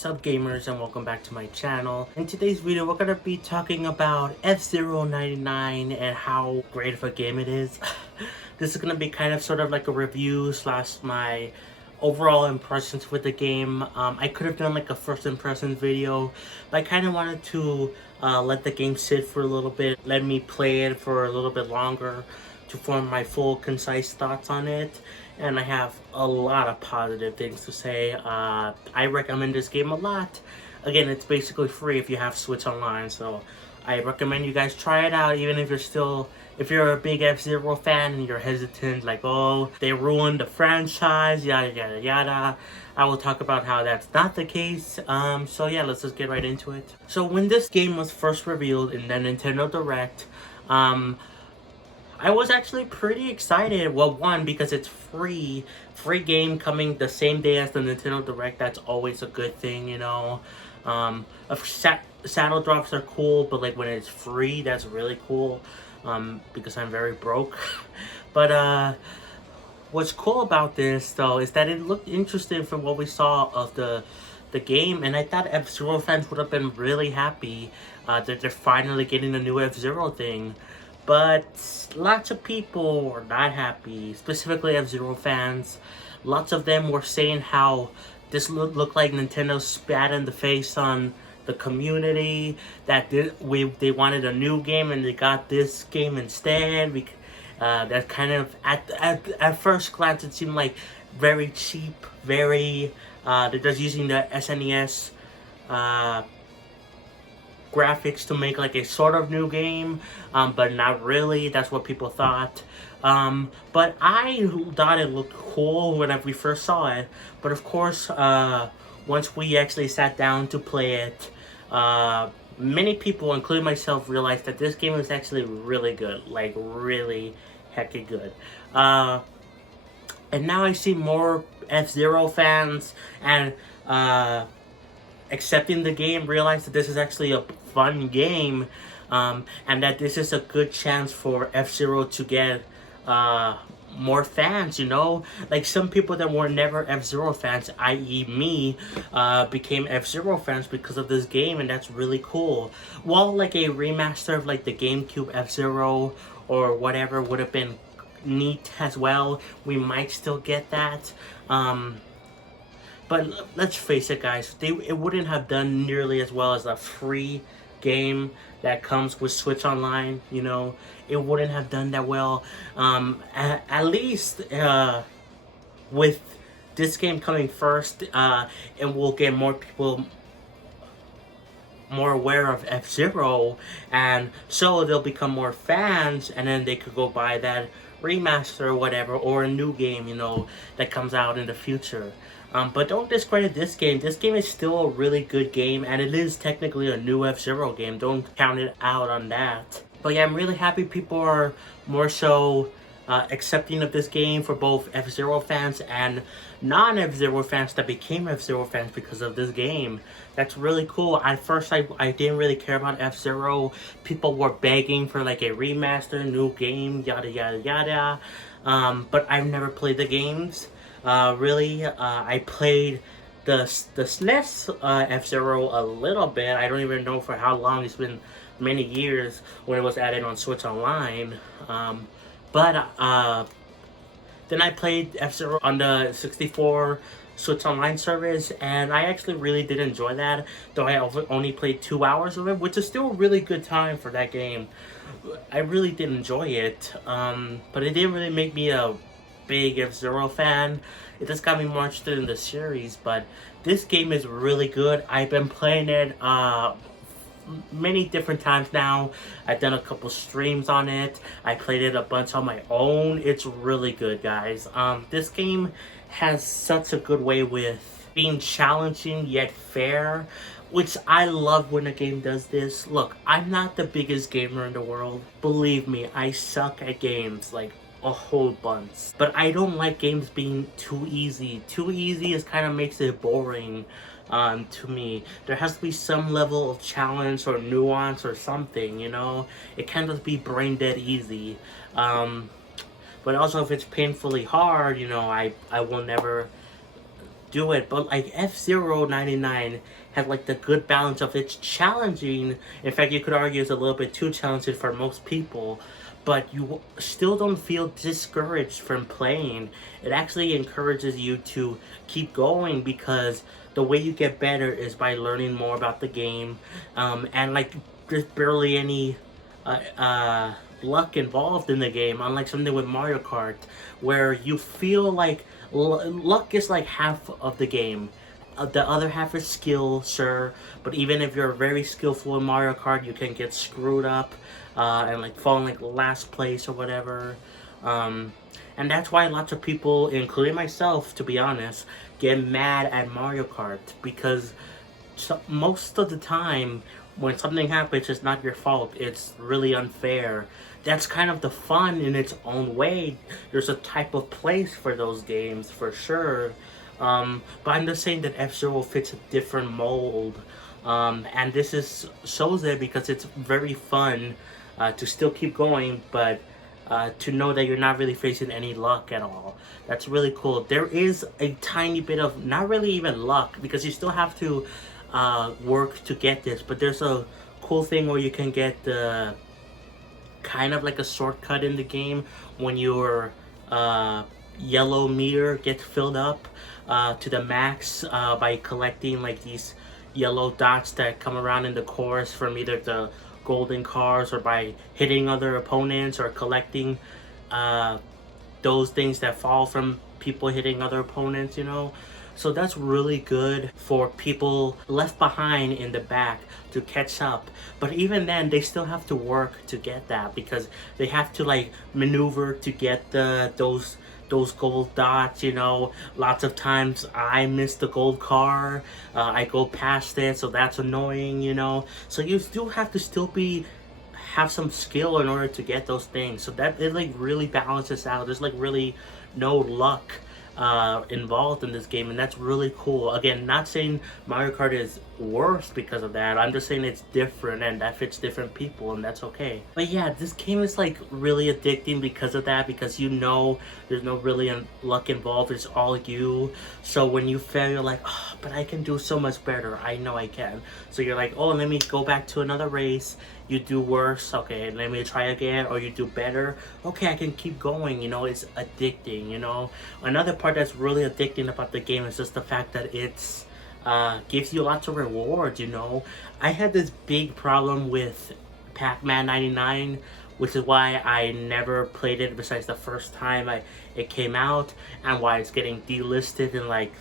What's up gamers, and welcome back to my channel. In today's video we're gonna be talking about F-Zero 99 and how great of a game it is. This is gonna be kind of sort of like a review slash my overall impressions with the game. I could have done like a first impressions video, but I kind of wanted to let the game sit for a little bit, let me play it for a little bit longer to form my full concise thoughts on it. And I have a lot of positive things to say. I recommend this game a lot. Again, it's basically free if you have Switch Online, so I recommend you guys try it out, even if you're a big F-Zero fan and you're hesitant, like, oh, they ruined the franchise, yada yada yada. I will talk about how that's not the case. So yeah, let's just get right into it. So when this game was first revealed in the Nintendo Direct, I was actually pretty excited. Well, one, because it's free game coming the same day as the Nintendo Direct. That's always a good thing, you know. Saddle drops are cool, but like when it's free, that's really cool. Because I'm very broke. But what's cool about this though is that it looked interesting from what we saw of the game, and I thought F-Zero fans would have been really happy that they're finally getting a new F-Zero thing. But lots of people were not happy, specifically F-Zero fans. Lots of them were saying how this looked like Nintendo spat in the face on the community, that they wanted a new game and they got this game instead. That kind of, at first glance, it seemed like very cheap, very, they're just using the SNES graphics to make like a sort of new game, but not really. That's what people thought. But I thought it looked cool when we first saw it. But of course, once we actually sat down to play it, many people, including myself, realized that this game was actually really good. Like, really heckin' good. And now I see more F-Zero fans and accepting the game, realize that this is actually a fun game, and that this is a good chance for F-Zero to get more fans, you know? Like, some people that were never F-Zero fans, i.e. me, became F-Zero fans because of this game, and that's really cool. While like a remaster of like the GameCube F-Zero or whatever would have been neat as well, we might still get that. But let's face it, guys, it wouldn't have done nearly as well as a free game that comes with Switch Online, you know. It wouldn't have done that well. At least with this game coming first, and we'll get more people more aware of F-Zero, and so they'll become more fans, and then they could go buy that remaster or whatever, or a new game, you know, that comes out in the future. But don't discredit this game. This game is still a really good game, and it is technically a new F-Zero game. Don't count it out on that. But yeah, I'm really happy people are more so accepting of this game for both F-Zero fans and non-F-Zero fans that became F-Zero fans because of this game. That's really cool. At first, I didn't really care about F-Zero. People were begging for like a remaster, new game, yada yada yada. But I've never played the games. Really, I played the SNES F-Zero a little bit. I don't even know for how long. It's been many years when it was added on Switch Online. But then I played F-Zero on the 64 Switch Online service, and I actually really did enjoy that, though I only played 2 hours of it, which is still a really good time for that game. I really did enjoy it, but it didn't really make me a big F-Zero fan. It just got me more interested in the series, but this game is really good. I've been playing it many different times now. I've done a couple streams on it. I played it a bunch on my own. It's really good, guys. This game has such a good way with being challenging yet fair, which I love when a game does this. Look, I'm not the biggest gamer in the world. Believe me, I suck at games, like a whole bunch. But I don't like games being too easy. Too easy is kind of makes it boring. To me, there has to be some level of challenge or nuance or something, you know. It can't just be brain dead easy. But also, if it's painfully hard, you know, I will never do it. But like F-Zero 99 had like the good balance of it's challenging. In fact, you could argue it's a little bit too challenging for most people, but you still don't feel discouraged from playing. It actually encourages you to keep going, because the way you get better is by learning more about the game, and like there's barely any luck involved in the game, unlike something with Mario Kart, where you feel like luck is like half of the game. The other half is skill, sure, but even if you're very skillful in Mario Kart, you can get screwed up and like fall in like last place or whatever. And that's why lots of people, including myself, to be honest, get mad at Mario Kart, because most of the time when something happens, it's not your fault. It's really unfair. That's kind of the fun in its own way. There's a type of place for those games, for sure. But I'm just saying that F-Zero fits a different mold. And this shows it, because it's very fun to still keep going, but to know that you're not really facing any luck at all. That's really cool. There is a tiny bit of, not really even luck, because you still have to work to get this, but there's a cool thing where you can get the kind of like a shortcut in the game when your yellow meter gets filled up to the max by collecting like these yellow dots that come around in the course from either the golden cars, or by hitting other opponents, or collecting those things that fall from people hitting other opponents, you know. So that's really good for people left behind in the back to catch up. But even then, they still have to work to get that, because they have to like maneuver to get those gold dots, you know. Lots of times I miss the gold car, I go past it, so that's annoying, you know. So you still have to have some skill in order to get those things. So that it like really balances out. There's like really no luck involved in this game, and that's really cool. Again, not saying Mario Kart is worse because of that. I'm just saying it's different, and that fits different people, and that's okay. But yeah, this game is like really addicting because of that, because you know there's no really luck involved. It's all you. So when you fail, you're like, oh, but I can do so much better. I know I can. So you're like, oh, let me go back to another race. You do worse, okay, let me try again. Or you do better, okay, I can keep going, you know. It's addicting, you know. Another part that's really addicting about the game is just the fact that it's gives you lots of rewards, you know. I had this big problem with Pac-Man 99, which is why I never played it besides the first time it came out, and why it's getting delisted in like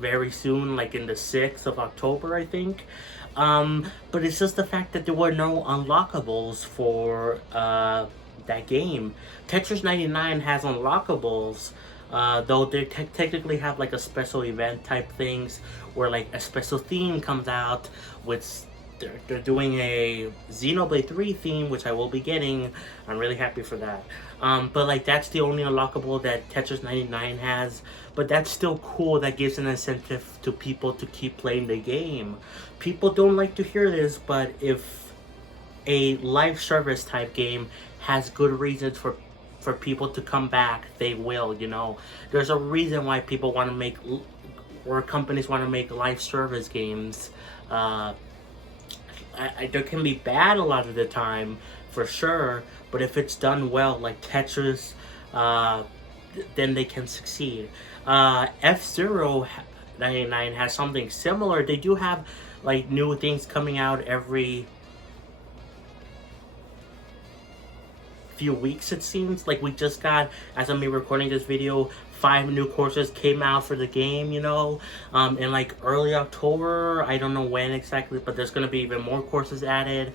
very soon, like in the 6th of October, I think. But it's just the fact that there were no unlockables for that game. Tetris 99 has unlockables, though they technically have like a special event type things, where like a special theme comes out, which they're doing a Xenoblade 3 theme, which I will be getting. I'm really happy for that. But like that's the only unlockable that Tetris 99 has. But that's still cool. That gives an incentive to people to keep playing the game. People don't like to hear this, but if a live service type game has good reasons for people to come back, they will, you know. There's a reason why people want to make, or companies want to make live service games. There can be bad a lot of the time, for sure, but if it's done well, like Tetris, then they can succeed. F-Zero 99 has something similar. They do have like new things coming out every few weeks, it seems. Like we just got, as I'm recording this video, 5 new courses came out for the game, you know, in like early October. I don't know when exactly, but there's going to be even more courses added.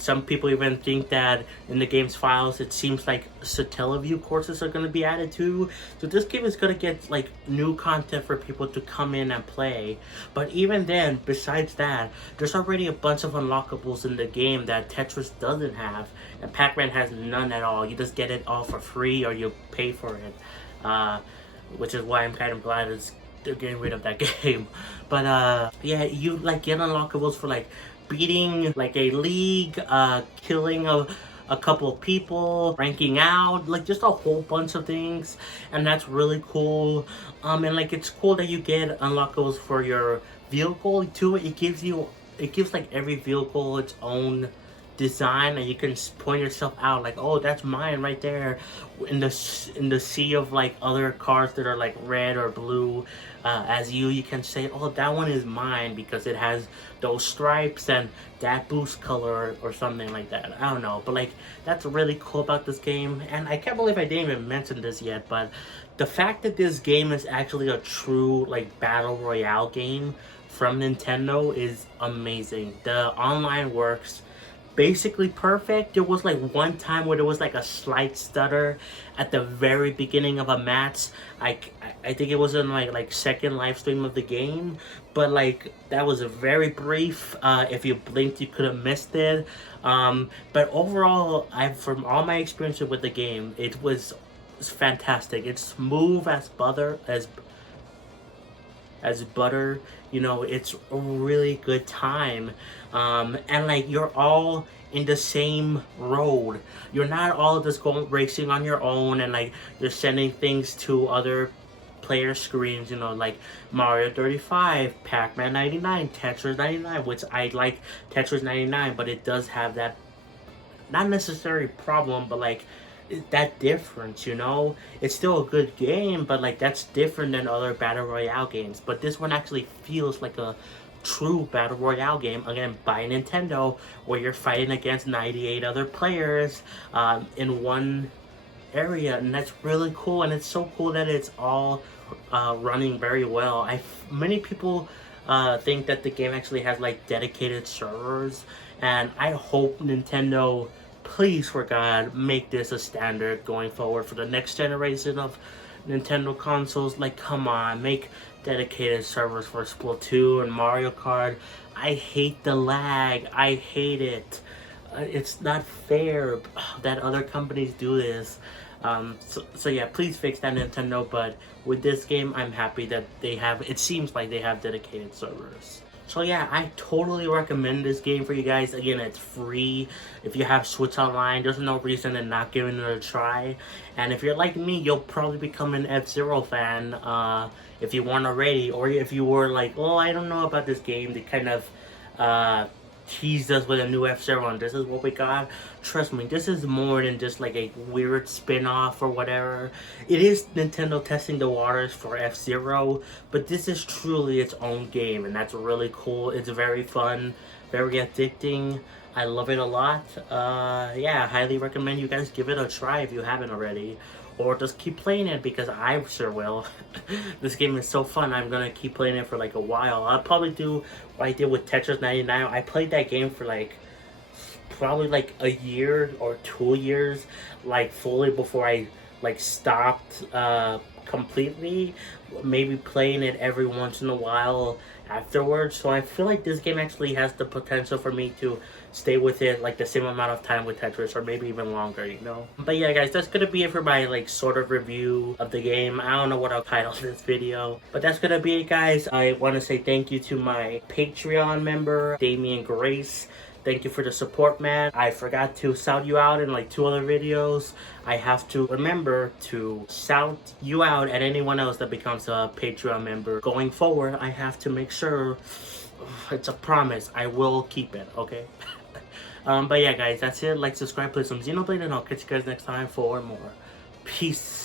Some people even think that in the game's files, it seems like Satellaview courses are going to be added too. So this game is going to get like new content for people to come in and play. But even then, besides that, there's already a bunch of unlockables in the game that Tetris doesn't have, and Pac-Man has none at all. You just get it all for free, or you pay for it. Which is why I'm kind of glad they're getting rid of that game. But yeah, you like get unlockables for like beating like a league, killing a couple of people, ranking out, like just a whole bunch of things, and that's really cool. And like it's cool that you get unlockables for your vehicle too. It gives like every vehicle its own design, and you can point yourself out like, oh, that's mine right there in the sea of like other cars that are like red or blue. As you can say, oh, that one is mine because it has those stripes and that boost color or something like that. I don't know, but like that's really cool about this game. And I can't believe I didn't even mention this yet, but the fact that this game is actually a true like battle royale game from Nintendo is amazing. The online works basically perfect. There was like one time where there was like a slight stutter at the very beginning of a match. I think it was in like second live stream of the game, but like that was a very brief. If you blinked, you could have missed it. But overall, from all my experiences with the game, it's fantastic. It's smooth as butter. You know, it's a really good time. And like you're all in the same road. You're not all just going racing on your own and like you're sending things to other player screens, you know, like Mario 35, Pac-Man 99, Tetris 99, which I like Tetris 99, but it does have that not necessary problem, but like that difference, you know. It's still a good game, but like that's different than other battle royale games. But this one actually feels like a true battle royale game, again by Nintendo, where you're fighting against 98 other players in one area, and that's really cool. And it's so cool that it's all running very well. Many people think that the game actually has like dedicated servers, and I hope Nintendo, please for God, make this a standard going forward for the next generation of Nintendo consoles. Like, come on, make dedicated servers for Splatoon and Mario Kart. I hate the lag. I hate it. It's not fair that other companies do this. So yeah, please fix that, Nintendo. But with this game, I'm happy that it seems like they have dedicated servers. So yeah, I totally recommend this game for you guys. Again, it's free. If you have Switch Online, there's no reason in not giving it a try. And if you're like me, you'll probably become an F-Zero fan if you weren't already. Or if you were like, oh, I don't know about this game. They kind of teased us with a new F-Zero and this is what we got. Trust me, this is more than just like a weird spin-off or whatever. It is Nintendo testing the waters for F-Zero, but this is truly its own game, and that's really cool. It's very fun, very addicting. I love it a lot. Yeah, I highly recommend you guys give it a try if you haven't already. Or just keep playing it, because I sure will. This game is so fun. I'm gonna keep playing it for like a while. I'll probably do what I did with Tetris 99. I played that game for like probably like a year or 2 years, like fully, before I like stopped completely. Maybe playing it every once in a while afterwards. So I feel like this game actually has the potential for me to stay with it like the same amount of time with Tetris, or maybe even longer, you know. But yeah, guys, that's gonna be it for my like sort of review of the game. I don't know what I'll title this video, but that's gonna be it, guys. I want to say thank you to my Patreon member, Damian Grace. Thank you for the support, man. I forgot to shout you out in like 2 other videos. I have to remember to shout you out and anyone else that becomes a Patreon member. Going forward, I have to make sure, it's a promise, I will keep it, okay? But yeah, guys, that's it. Like, subscribe, play some Xenoblade, and I'll catch you guys next time for more. Peace.